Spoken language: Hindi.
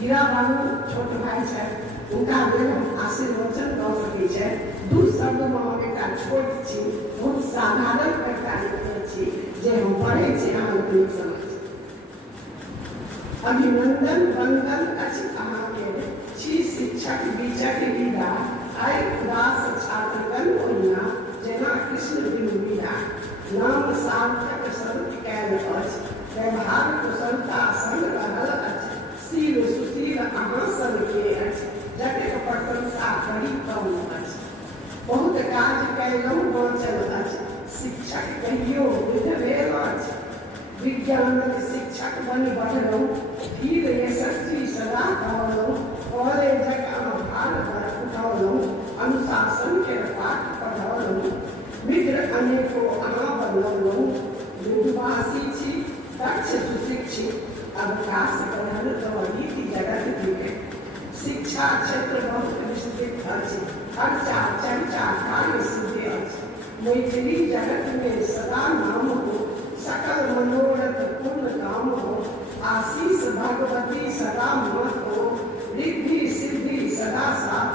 हीरा बाबू छोट भाई है, उनका लेल हम आशीर्वचन दऽ सकै छै। दू शब्द में हम एकटा छोट छी, बहुत साधारण एकटा छी जे हम पढ़ै छी, अहाँ लोग समझ। अभिनंदन वंदन अछि अहाँके छी शिक्षक बीचक लीला, आइ उदास छात्रगण ओहिना जेना कृष्ण बिनु मीरा। नाम सार्थक संत कैल अछि, व्यवहार कुशलता संग रहल अछि, शील सुशील अहाँ सबके अछि, जतेक प्रशंसा करी कम अछि। बहुत काज कयलहुँ बाँचल अछि, शिक्षक कहियो बुझ भेल अछि। विज्ञानक शिक्षक बनि बढ़लहुँ, धीर यशस्वी सदा कहलहुँ। कॉलेजक आभार उठौलहुँ, अनुशासन के पाठ पढ़ौलहुँ। मित्र अनेको अहाँ बनौलहुँ, विद्वासी छी दक्ष सुशिक्षित, अवकाश बढ़ल रीति जगत दिखे। शिक्षा क्षेत्र बहुत विस्तृत अछि, अर्चा चर्चा कार्य सिद्धि अछि। मैथिली जगत में सदा नाम हो, सकल मनोरथ पूर्ण काम हो। आशीष भगवती सदा मत हो, रिद्धि सिद्धि सदा साथ